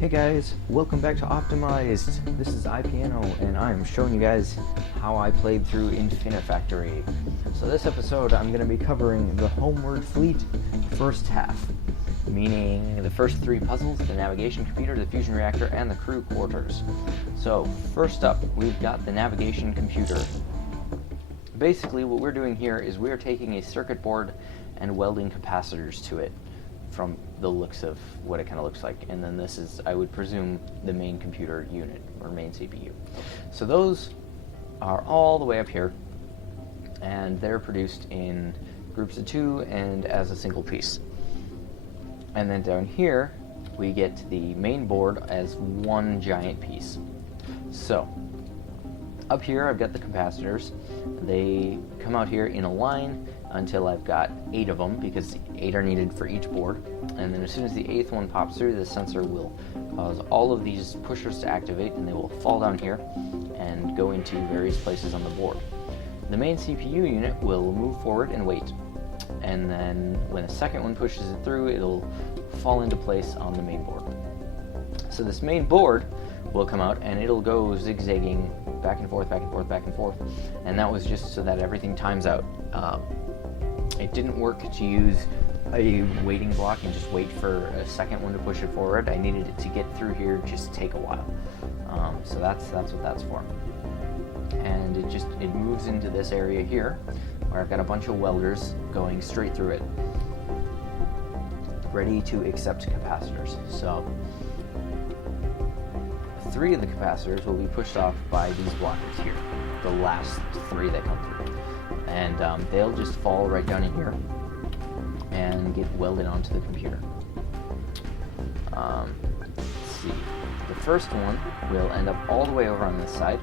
Hey guys, welcome back to Optimized. This is iPiano, and I'm showing you guys how I played through Infinifactory. So this episode, I'm going to be covering the Homeward Fleet first half, meaning the first three puzzles, the navigation computer, the fusion reactor, and the crew quarters. So first up, we've got the navigation computer. Basically, what we're doing here is we're taking a circuit board and welding capacitors to it, from the looks of what it kind of looks like. And then this is, I would presume, the main computer unit, or main CPU. So those are all the way up here, and they're produced in groups of two and as a single piece. And then down here, we get the main board as one giant piece. So, up here I've got the capacitors. They come out here in a line until I've got 8 of them, because 8 are needed for each board. And then as soon as the 8th one pops through, the sensor will cause all of these pushers to activate, and they will fall down here and go into various places on the board. The main CPU unit will move forward and wait. And then when the second one pushes it through, it'll fall into place on the main board. So this main board will come out and it'll go zigzagging back and forth, back and forth, back and forth. And that was just so that everything times out. It didn't work to use a waiting block and just wait for a second one to push it forward. I needed it to get through here, just take a while. So that's what that's for. And it moves into this area here, where I've got a bunch of welders going straight through it, ready to accept capacitors. So 3 of the capacitors will be pushed off by these blockers here, the last 3 that come through. And they'll just fall right down in here and get welded onto the computer. Let's see. The first one will end up all the way over on this side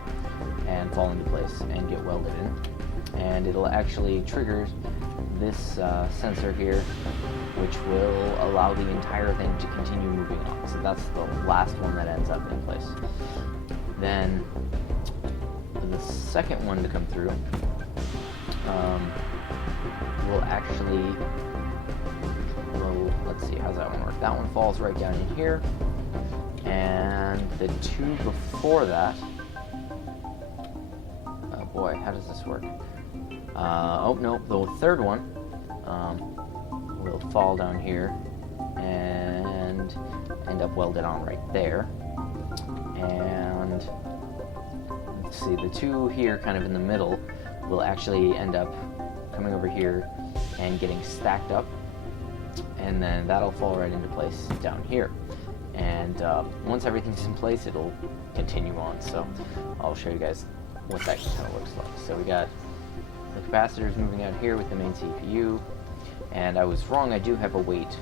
and fall into place and get welded in. And it'll actually trigger this sensor here, which will allow the entire thing to continue moving on. So that's the last one that ends up in place. Then the second one to come through will actually, let's see, how's that one work? That one falls right down in here, and the 2 before that, oh boy, how does this work? Oh no, the third one will fall down here and end up welded on right there. And let's see, the 2 here kind of in the middle will actually end up coming over here and getting stacked up, and then that'll fall right into place down here. And once everything's in place, it'll continue on. So I'll show you guys what that kind of looks like. So we got the capacitors moving out here with the main CPU, and I was wrong, I do have a weight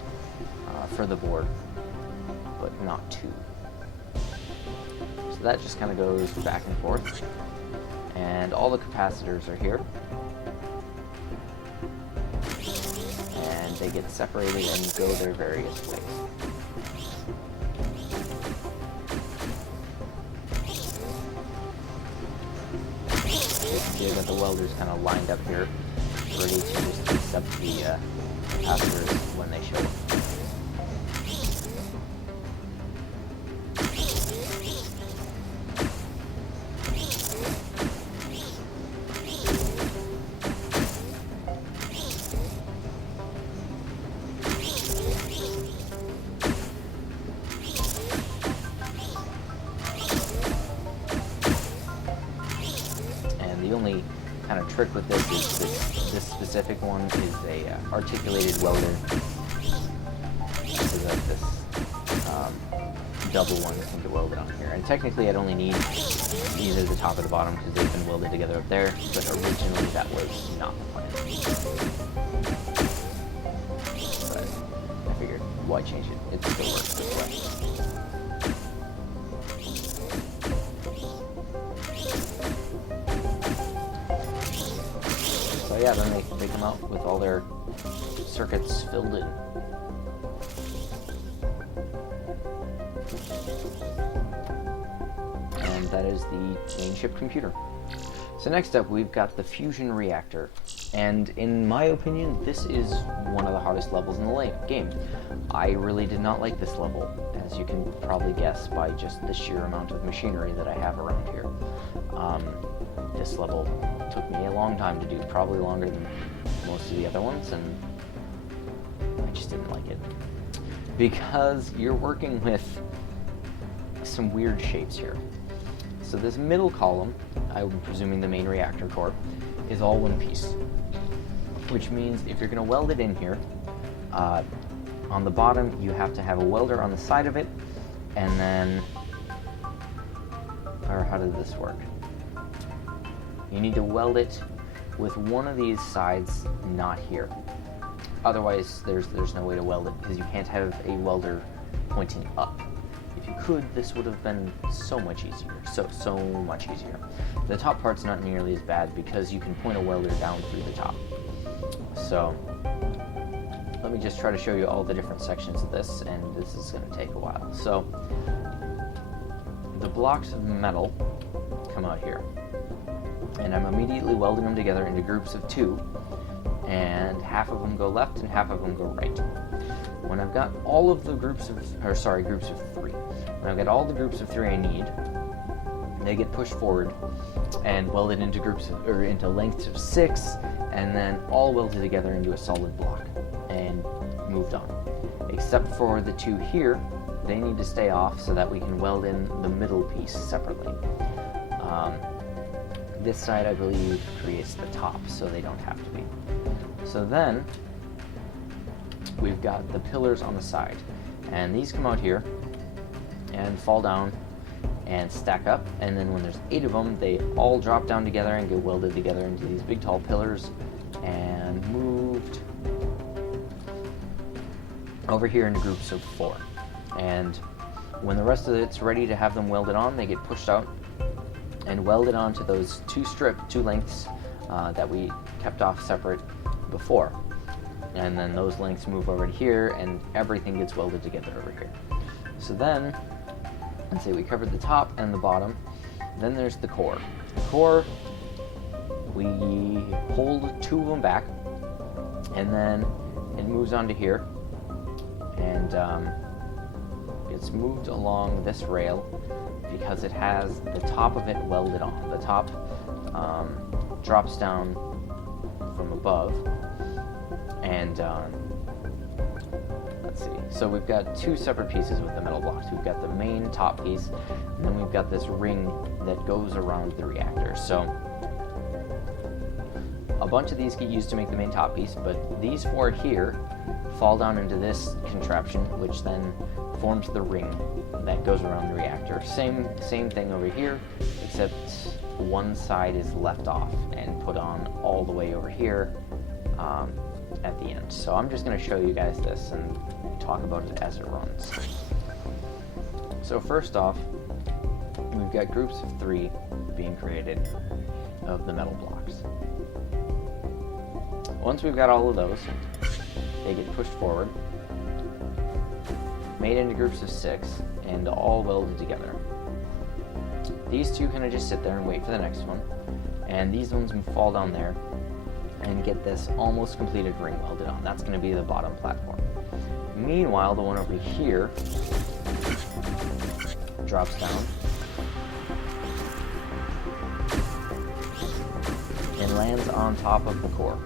for the board, but not 2. So that just kind of goes back and forth, and all the capacitors are here, and they get separated and go their various ways. You got the welders kind of lined up here, ready to just accept the capacitors when they show up. The only kind of trick with this is this specific one is a articulated welder. So that this double one can get welded on here. And technically I'd only need either the top or the bottom because they've been welded together up there, but originally that was not the plan. But I figured, why change it? It still works this way. So yeah, then they come out with all their circuits filled in. And that is the main ship computer. So next up, we've got the fusion reactor. And in my opinion, this is one of the hardest levels in the game. I really did not like this level, as you can probably guess by just the sheer amount of machinery that I have around here. This level took me a long time to do, probably longer than most of the other ones, and I just didn't like it. Because you're working with some weird shapes here. So this middle column, I'm presuming the main reactor core, is all one piece. Which means if you're going to weld it in here, on the bottom you have to have a welder on the side of it, and then, or how does this work? You need to weld it with one of these sides not here. Otherwise, there's no way to weld it, because you can't have a welder pointing up. If you could, this would have been so much easier. So much easier. The top part's not nearly as bad, because you can point a welder down through the top. So, let me just try to show you all the different sections of this, and this is going to take a while. So, the blocks of metal come out here, and I'm immediately welding them together into groups of 2, and half of them go left and half of them go right. When I've got all of the groups of 3. When I've got all the groups of 3 I need, they get pushed forward and welded into into lengths of 6, and then all welded together into a solid block and moved on. Except for the 2 here, they need to stay off so that we can weld in the middle piece separately. This side, I believe, creates the top, so they don't have to be. So then, we've got the pillars on the side, and these come out here and fall down and stack up, and then when there's 8 of them, they all drop down together and get welded together into these big tall pillars and moved over here into groups of 4. And when the rest of it's ready to have them welded on, they get pushed out and welded onto those 2 lengths that we kept off separate before. And then those lengths move over to here, and everything gets welded together over here. So then, let's say we covered the top and the bottom. Then there's the core. The core, we hold 2 of them back, and then it moves on to here, and it's moved along this rail because it has the top of it welded on. The top drops down from above, and let's see. So we've got 2 separate pieces with the metal blocks. We've got the main top piece, and then we've got this ring that goes around the reactor. So a bunch of these get used to make the main top piece, but these 4 here fall down into this contraption, which then forms the ring that goes around the reactor. Same thing over here, except one side is left off and put on all the way over here at the end. So I'm just going to show you guys this and talk about it as it runs. So first off, we've got groups of 3 being created of the metal blocks. Once we've got all of those, they get pushed forward, made into groups of 6, and all welded together. These 2 kind of just sit there and wait for the next one, and these ones fall down there and get this almost completed ring welded on. That's going to be the bottom platform. Meanwhile, the one over here drops down and lands on top of the core,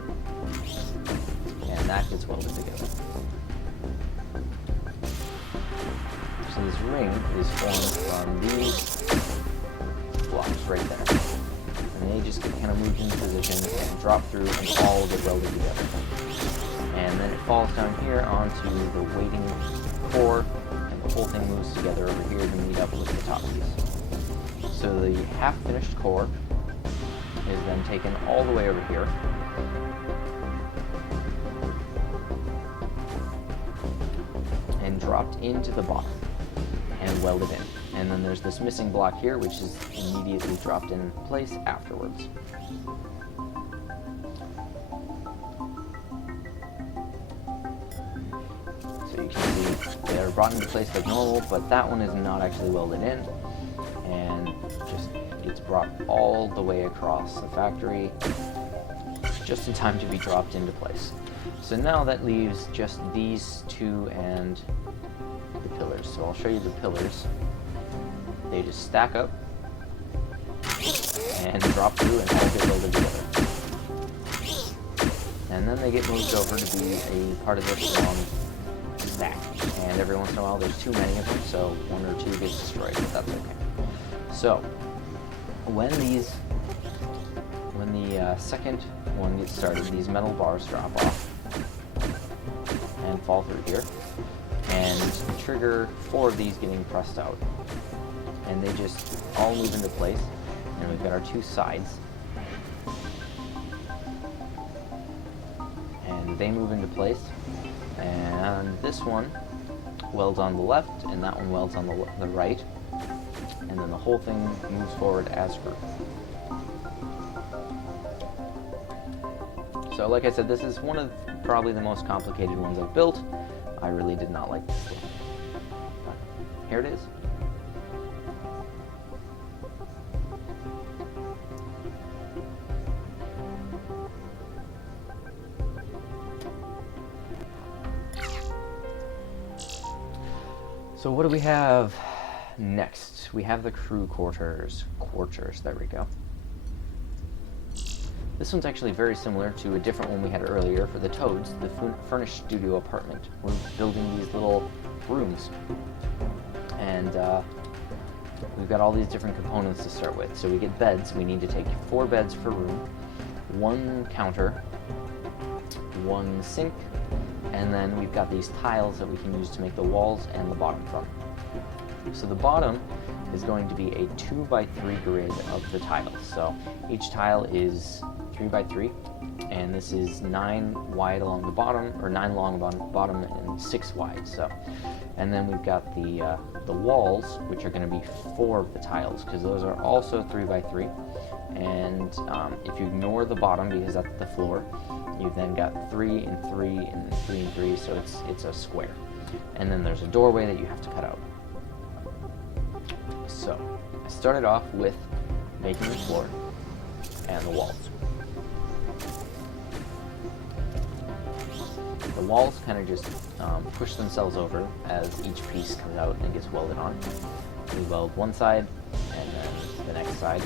and that gets welded together. So this ring is formed from these blocks right there. And they just get kind of moved into position and drop through and all get welded together. And then it falls down here onto the waiting core, and the whole thing moves together over here to meet up with the top piece. So the half-finished core is then taken all the way over here, and dropped into the bottom and welded in. And then there's this missing block here, which is immediately dropped in place afterwards. So you can see they're brought into place like normal, but that one is not actually welded in, and just gets brought all the way across the factory, just in time to be dropped into place. So now that leaves just these two and the pillars. So I'll show you the pillars. They just stack up and drop through and all get welded together. And then they get moved over to be a part of this long stack. And every once in a while there's too many of them, so one or two gets destroyed, but that's okay. So when the second one gets started, these metal bars drop off and fall through here, and trigger 4 of these getting pressed out. And they just all move into place, and we've got our 2 sides. And they move into place, and this one welds on the left, and that one welds on the right, and then the whole thing moves forward as a group. So like I said, this is one of probably the most complicated ones I've built. I really did not like this one. But here it is. So what do we have next? We have the crew quarters. There we go. This one's actually very similar to a different one we had earlier for the Toads, the furnished studio apartment. We're building these little rooms, and we've got all these different components to start with. So we get beds. We need to take 4 beds per room, 1 counter, 1 sink, and then we've got these tiles that we can use to make the walls and the bottom from. So the bottom is going to be a 2x3 grid of the tiles. So each tile is 3x3, and this is 9 wide along the bottom, or 9 long bottom and 6 wide. So, and then we've got the walls, which are going to be 4 of the tiles, because those are also 3x3. And if you ignore the bottom, because that's the floor, you've then got 3 and 3 and 3 and 3, so it's a square. And then there's a doorway that you have to cut out. So I started off with making the floor and the walls. The walls kind of just push themselves over as each piece comes out and gets welded on. We weld one side and then the next side,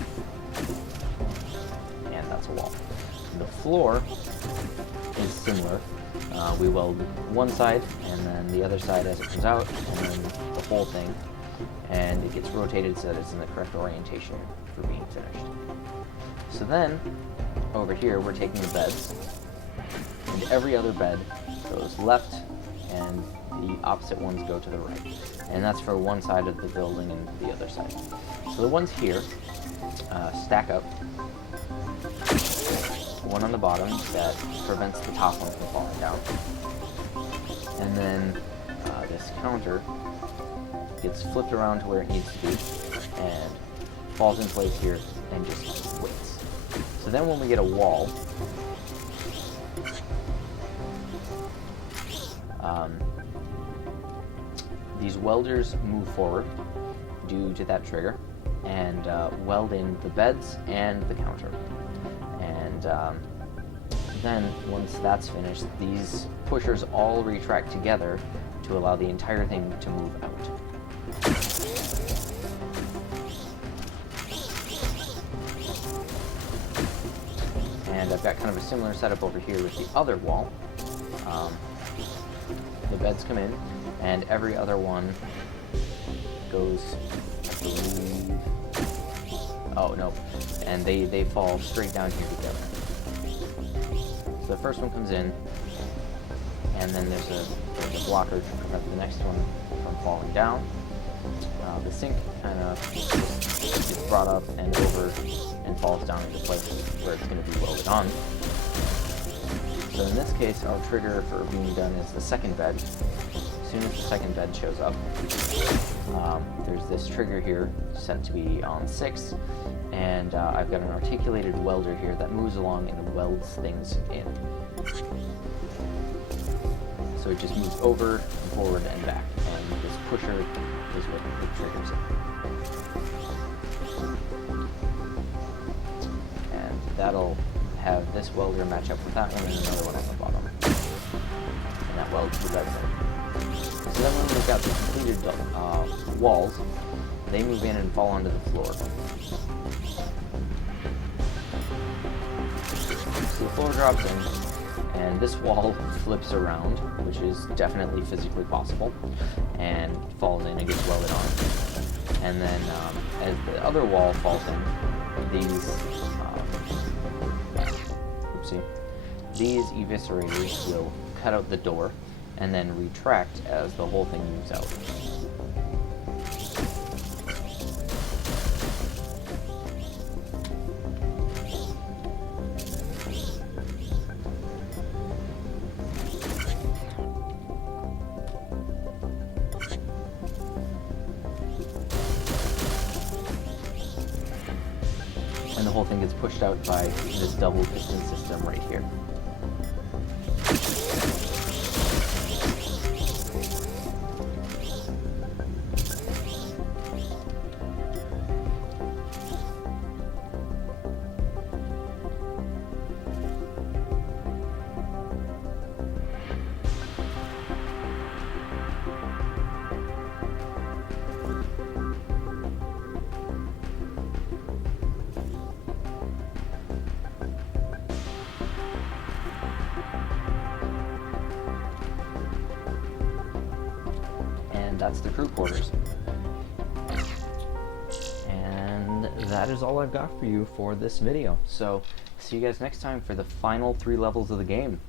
and that's a wall. The floor is similar. We weld one side and then the other side as it comes out, and then the whole thing, and it gets rotated so that it's in the correct orientation for being finished. So then, over here, we're taking the beds, and every other bed goes left, and the opposite ones go to the right. And that's for one side of the building and the other side. So the ones here stack up, one on the bottom that prevents the top one from falling down. And then this counter gets flipped around to where it needs to be and falls in place here and just waits. So then when we get a wall, these welders move forward due to that trigger and weld in the beds and the counter. And then once that's finished, these pushers all retract together to allow the entire thing to move out. And I've got kind of a similar setup over here with the other wall. The beds come in, and every other one goes, I believe, oh no, and they fall straight down here together. So the first one comes in, and then there's a blocker to prevent the next one from falling down. The sink kind of gets brought up and over and falls down into place where it's going to be welded on. So in this case, our trigger for being done is the second bed. As soon as the second bed shows up, there's this trigger here set to be on 6, and I've got an articulated welder here that moves along and welds things in. So it just moves over, forward, and back, and this pusher is what triggers it. And that'll have this welder match up with that one and another one on the bottom. And that welds the bed in. So then when we've got the completed walls, they move in and fall onto the floor. So the floor drops in, and this wall flips around, which is definitely physically possible, and falls in and gets welded on. And then as the other wall falls in, these eviscerators will cut out the door and then retract as the whole thing moves out. And the whole thing gets pushed out by this double piston system right here. That's the crew quarters. And that is all I've got for you for this video. So, see you guys next time for the final 3 levels of the game.